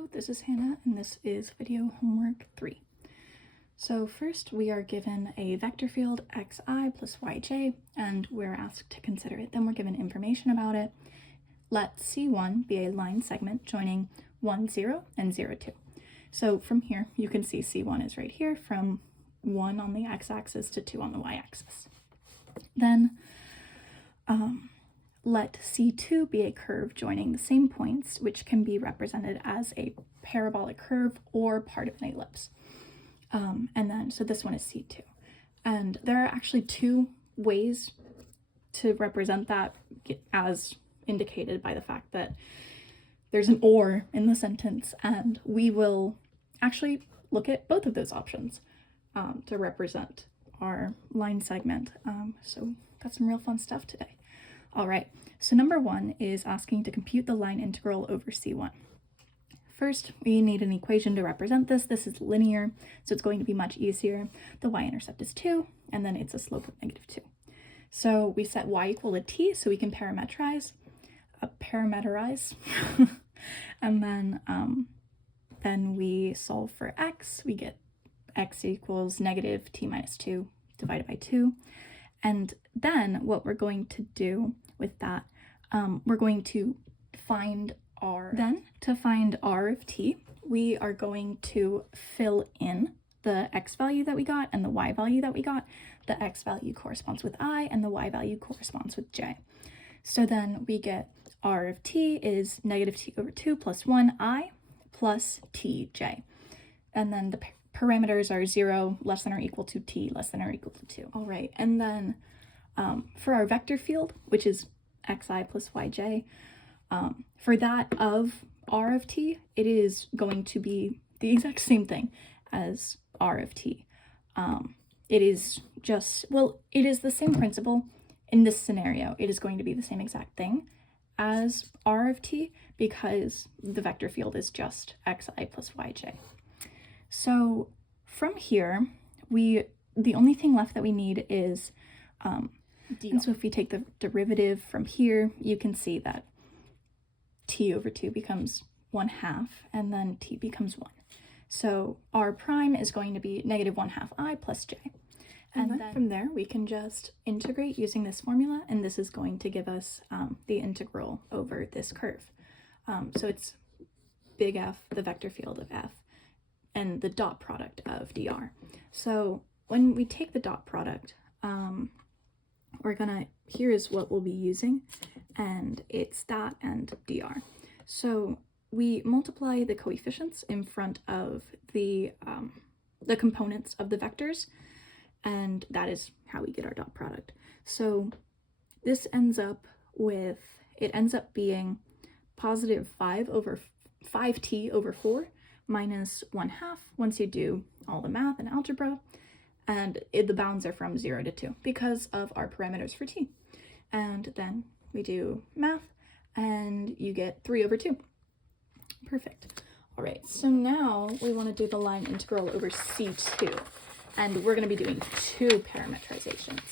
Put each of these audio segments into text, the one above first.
Hello, this is Hannah, and this is video homework 3. So first we are given a vector field xi plus yj, and we're asked to consider it. Then we're given information about it. Let C1 be a line segment joining 1, 0, and 0, 2. So from here, you can see C1 is right here, from 1 on the x-axis to 2 on the y-axis. Then let C2 be a curve joining the same points, which can be represented as a parabolic curve or part of an ellipse. So this one is C2. And there are actually two ways to represent that, as indicated by the fact that there's an or in the sentence, and we will actually look at both of those options to represent our line segment. So got some real fun stuff today. All right, so number 1 is asking to compute the line integral over C1. First, we need an equation to represent this. This is linear, so it's going to be much easier. The y-intercept is 2, and then it's a slope of -2. So we set y equal to t, so we can parameterize, and then we solve for x. We get x equals -t minus 2 divided by 2. And then what we're going to do with that, we're going to find r. Then to find r of t, we are going to fill in the x value that we got and the y value that we got. The x value corresponds with I and the y value corresponds with j. So then we get r of t is -t over 2 plus 1i plus tj. And then the parameters are 0 less than or equal to t less than or equal to 2. All right, and then for our vector field, which is xi plus yj, for that of r of t, it is going to be the exact same thing as r of t. It is just, well, it is the same principle. In this scenario, it is going to be the same exact thing as r of t because the vector field is just xi plus yj. So from here, the only thing left that we need is dr. And so if we take the derivative from here, you can see that t over 2 becomes 1/2, and then t becomes 1. So r prime is going to be -1/2 I plus j. And then from there, we can just integrate using this formula, and this is going to give us the integral over this curve. So it's big F, the vector field of F, and the dot product of dr. So when we take the dot product, here is what we'll be using, and it's that and dr. So we multiply the coefficients in front of the components of the vectors, and that is how we get our dot product. So this ends up being positive 5t over 4 minus 1/2 once you do all the math and algebra, and the bounds are from 0 to 2 because of our parameters for t. And then we do math, and you get 3 over 2. Perfect. All right, so now we want to do the line integral over C2, and we're going to be doing 2 parameterizations.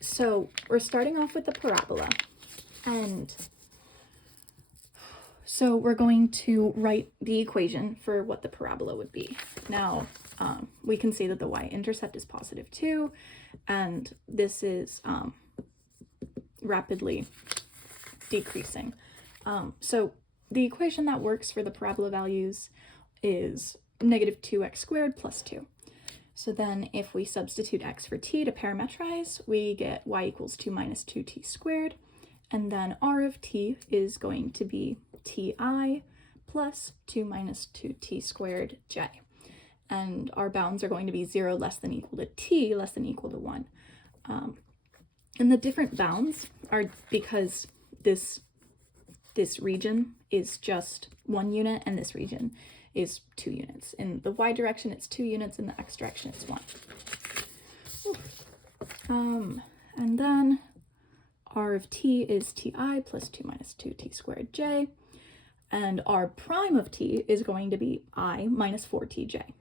So we're starting off with the parabola, and so we're going to write the equation for what the parabola would be. Now, we can see that the y-intercept is +2, and this is rapidly decreasing. So the equation that works for the parabola values is -2x squared plus 2. So then if we substitute x for t to parameterize, we get y equals 2 minus 2t squared, and then r of t is going to be ti plus 2 minus 2t squared j. And our bounds are going to be 0 less than equal to t less than equal to 1. And the different bounds are because this region is just 1 unit, and this region is 2 units. In the y direction, it's 2 units. In the x direction, it's 1. And then r of t is ti plus 2 minus 2t squared j, and r prime of t is going to be I minus 4tj.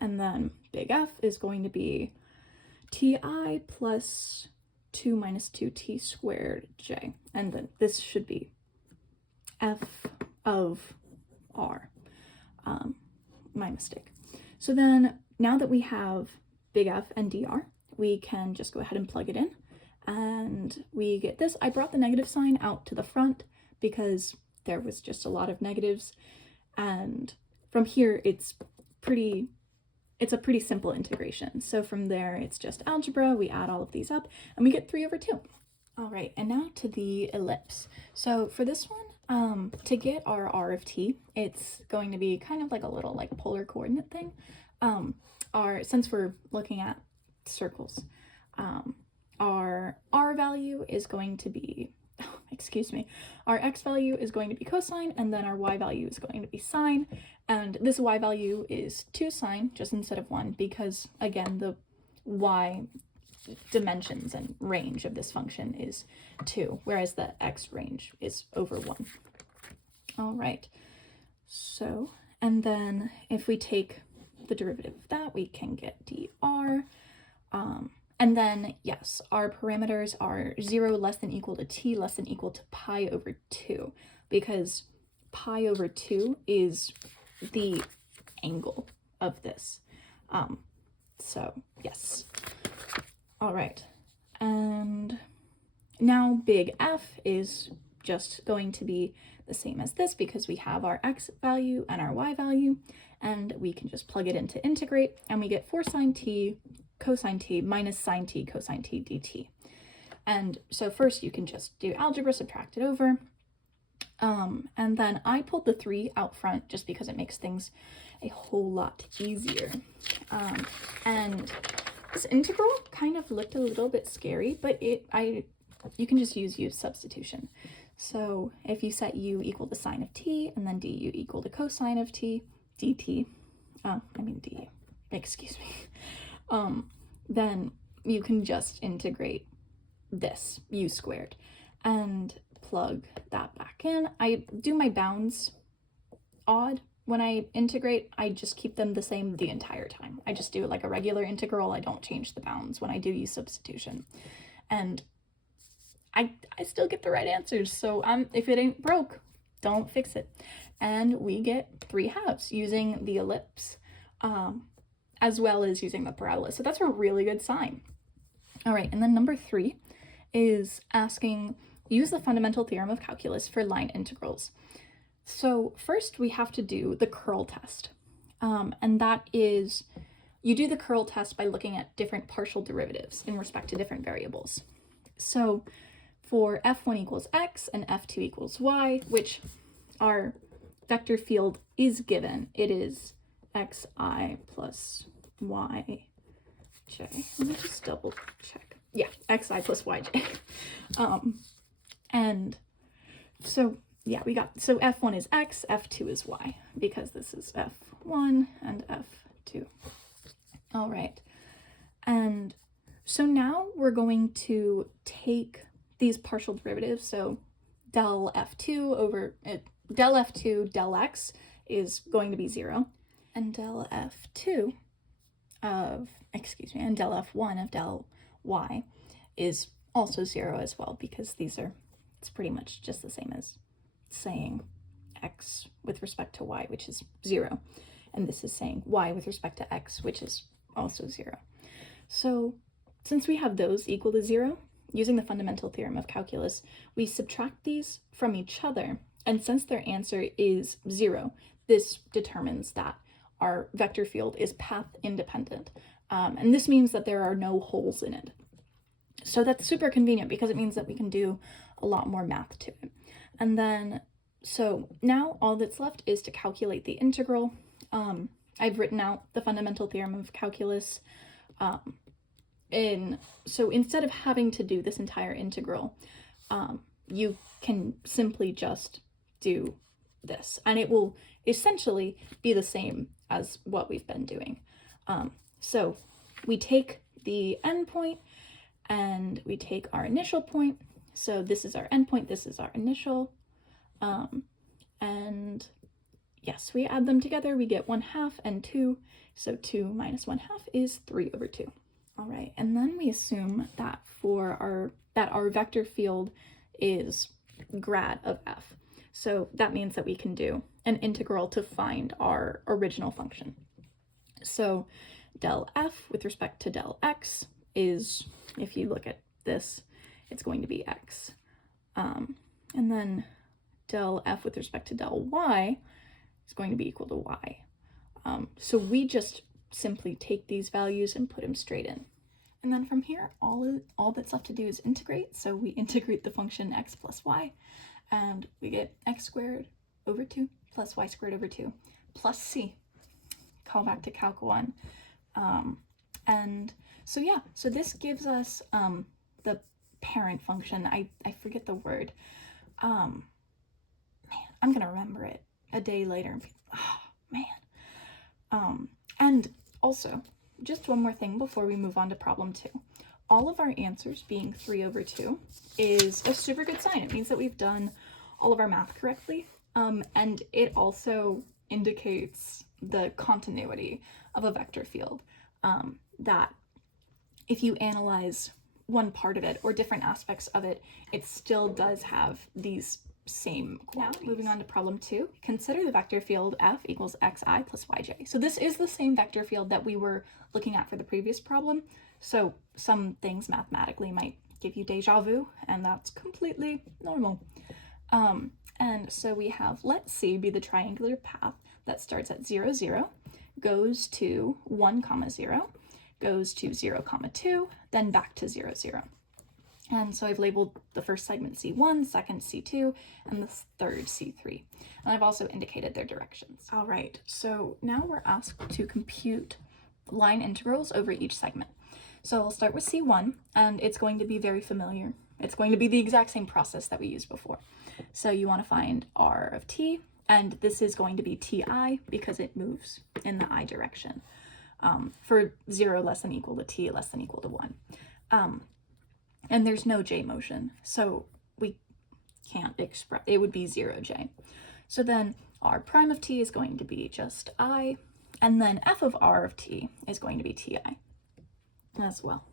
And then big F is going to be ti plus 2 minus 2t squared j, and then this should be f of r. My mistake. So then now that we have big F and dr, we can just go ahead and plug it in, and we get this. I brought the negative sign out to the front because there was just a lot of negatives, and from here it's a pretty simple integration. So from there it's just algebra, we add all of these up, and we get 3/2. All right, and now to the ellipse. So for this one, to get our r of t, it's going to be kind of like a little like polar coordinate thing. Since we're looking at circles, our r value is going to be, excuse me, our x value is going to be cosine, and then our y value is going to be sine, and this y value is 2 sine just instead of 1 because, again, the y dimensions and range of this function is 2, whereas the x range is over 1. All right, so, and then if we take the derivative of that, we can get dr. And then, yes, our parameters are 0 less than equal to t less than equal to pi over 2, because pi over 2 is the angle of this. So, yes. All right, and now big F is just going to be the same as this because we have our x value and our y value, and we can just plug it in to integrate, and we get 4 sine t cosine t minus sine t cosine t dt. And so first you can just do algebra, subtract it over, and then I pulled the 3 out front just because it makes things a whole lot easier. And this integral kind of looked a little bit scary, but you can just use substitution. So if you set u equal to sine of t and then du equal to cosine of t dt, excuse me, then you can just integrate this u squared and plug that back in. I do my bounds odd. When I integrate, I just keep them the same the entire time. I just do it like a regular integral. I don't change the bounds when I do use substitution. And I still get the right answers. So if it ain't broke, don't fix it. And we get 3/2 using the ellipse, as well as using the parabola. So that's a really good sign. All right, and then number 3 is asking, use the fundamental theorem of calculus for line integrals. So first we have to do the curl test, and that is, you do the curl test by looking at different partial derivatives in respect to different variables. So for f1 equals x and f2 equals y, which our vector field is given, it is xi plus yj. Let me just double check. Yeah, xi plus yj. And so yeah, we got, so f1 is x, f2 is y, because this is f1 and f2. All right, and so now we're going to take these partial derivatives, so del f2 over, del f2 del x is going to be 0, and del f2 of, and del f1 of del y is also 0 as well, because it's pretty much just the same as saying x with respect to y, which is 0, and this is saying y with respect to x, which is also 0. So since we have those equal to 0, using the fundamental theorem of calculus, we subtract these from each other, and since their answer is 0, this determines that our vector field is path independent, and this means that there are no holes in it. So that's super convenient because it means that we can do a lot more math to it. And then, so now all that's left is to calculate the integral. I've written out the fundamental theorem of calculus. So instead of having to do this entire integral, you can simply just do this, and it will essentially be the same as what we've been doing. So we take the endpoint and we take our initial point. So this is our endpoint, this is our initial, and yes, we add them together, we get 1/2 and 2, so 2 minus 1/2 is 3/2. All right, and then we assume that our vector field is grad of f. So that means that we can do an integral to find our original function. So del f with respect to del x is, if you look at this, it's going to be x. And then del f with respect to del y is going to be equal to y. So we just simply take these values and put them straight in. And then from here, all that's left to do is integrate. So we integrate the function x plus y, and we get x squared over 2 plus y squared over 2 plus c. Call back to Calc 1. And so yeah, so this gives us the parent function. I forget the word. Man, I'm gonna remember it a day later and be, oh man. And also, just one more thing before we move on to problem 2. All of our answers being 3 over 2 is a super good sign. It means that we've done all of our math correctly. And it also indicates the continuity of a vector field, that if you analyze one part of it or different aspects of it, it still does have these same qualities. Now, moving on to problem 2, consider the vector field f equals xi plus yj. So this is the same vector field that we were looking at for the previous problem. So some things mathematically might give you deja vu, and that's completely normal. And so we have, let C be the triangular path that starts at 0, 0, goes to 1, 0, goes to 0, 2, then back to 0, 0. And so I've labeled the first segment C1, second C2, and the third C3. And I've also indicated their directions. All right, so now we're asked to compute line integrals over each segment. So I'll start with C1, and it's going to be very familiar. It's going to be the exact same process that we used before. So you want to find r of t, and this is going to be ti because it moves in the I direction, for 0 less than equal to t less than equal to 1. And there's no j motion, so we can't express, it would be 0j. So then r prime of t is going to be just I, and then f of r of t is going to be ti as well.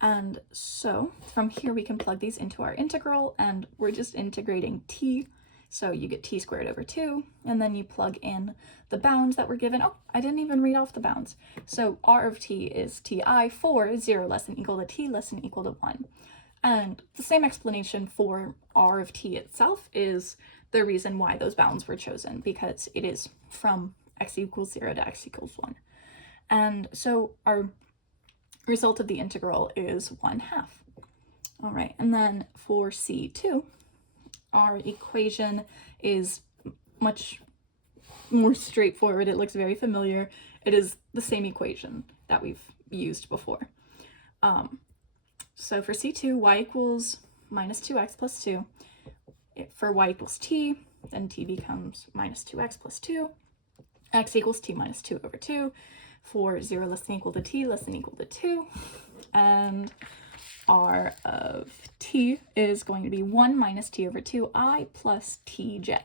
And so from here we can plug these into our integral, and we're just integrating t. So you get t squared over 2, and then you plug in the bounds that were given. Oh, I didn't even read off the bounds. So r of t is ti for 0 less than equal to t less than equal to 1. And the same explanation for r of t itself is the reason why those bounds were chosen, because it is from x equals 0 to x equals 1. And so our result of the integral is 1/2. All right, and then for C2, our equation is much more straightforward. It looks very familiar. It is the same equation that we've used before. So for C2, y equals minus 2x plus 2. For y equals t, then t becomes minus 2x plus 2. X equals t minus 2 over 2. For 0 less than equal to t less than equal to 2. And r of t is going to be 1 minus t over 2i plus tj.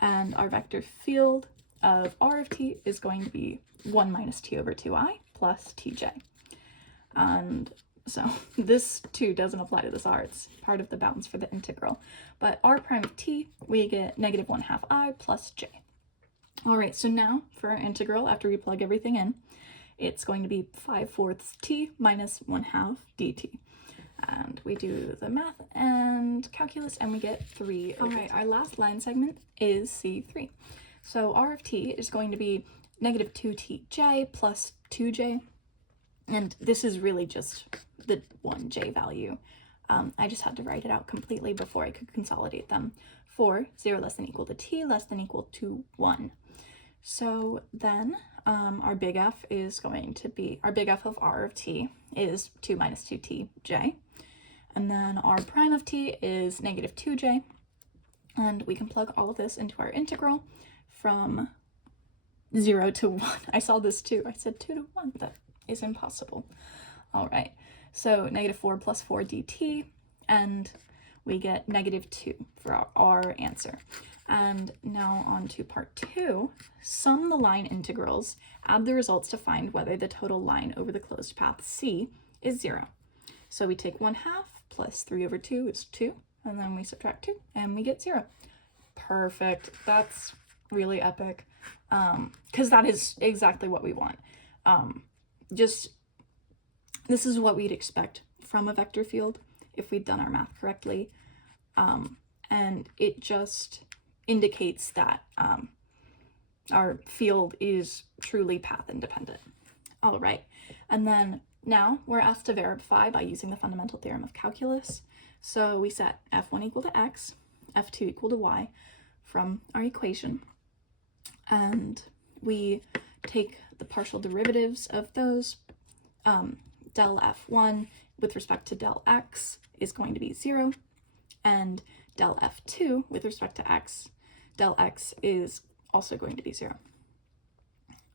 And our vector field of r of t is going to be 1 minus t over 2i plus tj. And so this too doesn't apply to this r, it's part of the bounds for the integral. But r prime of t, we get negative 1/2 I plus j. All right, so now for our integral, after we plug everything in, it's going to be 5/4 t minus 1/2 dt. And we do the math and calculus, and we get 3 over. All right, our last line segment is C3. So r of t is going to be negative 2tj plus 2j. And this is really just the 1j value. I just had to write it out completely before I could consolidate them for 0 less than equal to t less than equal to 1. So then our big F is going to be, our big F of r of t is 2 minus 2tj. And then r prime of t is negative 2j. And we can plug all of this into our integral from 0 to 1. I saw this too. I said 2 to 1. That is impossible. All right. So negative 4 plus 4 dt. And we get negative 2 for our answer. And now on to part 2. Sum the line integrals, add the results to find whether the total line over the closed path C is 0. So we take 1/2 plus 3 over 2 is 2. and then we subtract 2, and we get 0. Perfect. That's really epic, because that is exactly what we want. Just, this is what we'd expect from a vector field if we'd done our math correctly, and it just indicates that our field is truly path independent. All right, and then now we're asked to verify by using the fundamental theorem of calculus. So we set f1 equal to x, f2 equal to y from our equation, and we take the partial derivatives of those. Del f1 with respect to del x is going to be 0, and del f2 with respect to x, del x is also going to be 0.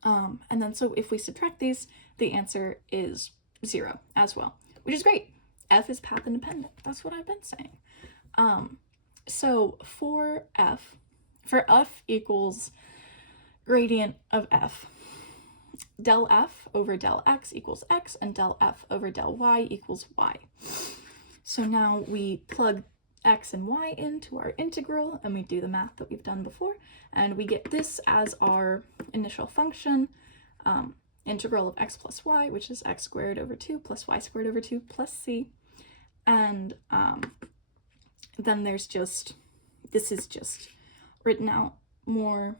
And then so if we subtract these, the answer is 0 as well, which is great. F is path independent. That's what I've been saying. So for f equals gradient of f, del f over del x equals x, and del f over del y equals y. So now we plug x and y into our integral, and we do the math that we've done before, and we get this as our initial function, integral of x plus y, which is x squared over 2 plus y squared over 2 plus c. And then there's just, this is just written out more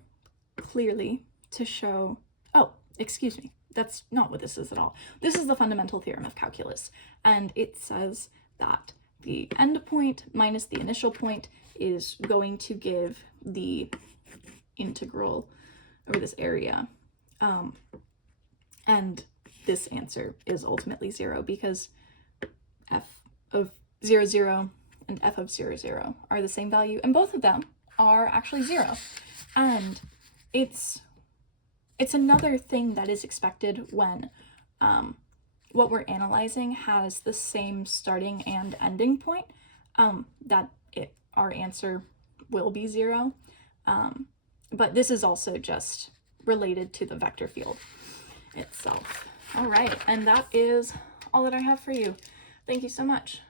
clearly to show, oh, excuse me, that's not what this is at all. This is the fundamental theorem of calculus, and it says that the end point minus the initial point is going to give the integral over this area, and this answer is ultimately 0 because f of 0, 0 and f of 0, 0 are the same value, and both of them are actually 0. And it's another thing that is expected when what we're analyzing has the same starting and ending point, that our answer will be 0. But this is also just related to the vector field itself. All right, and that is all that I have for you. Thank you so much.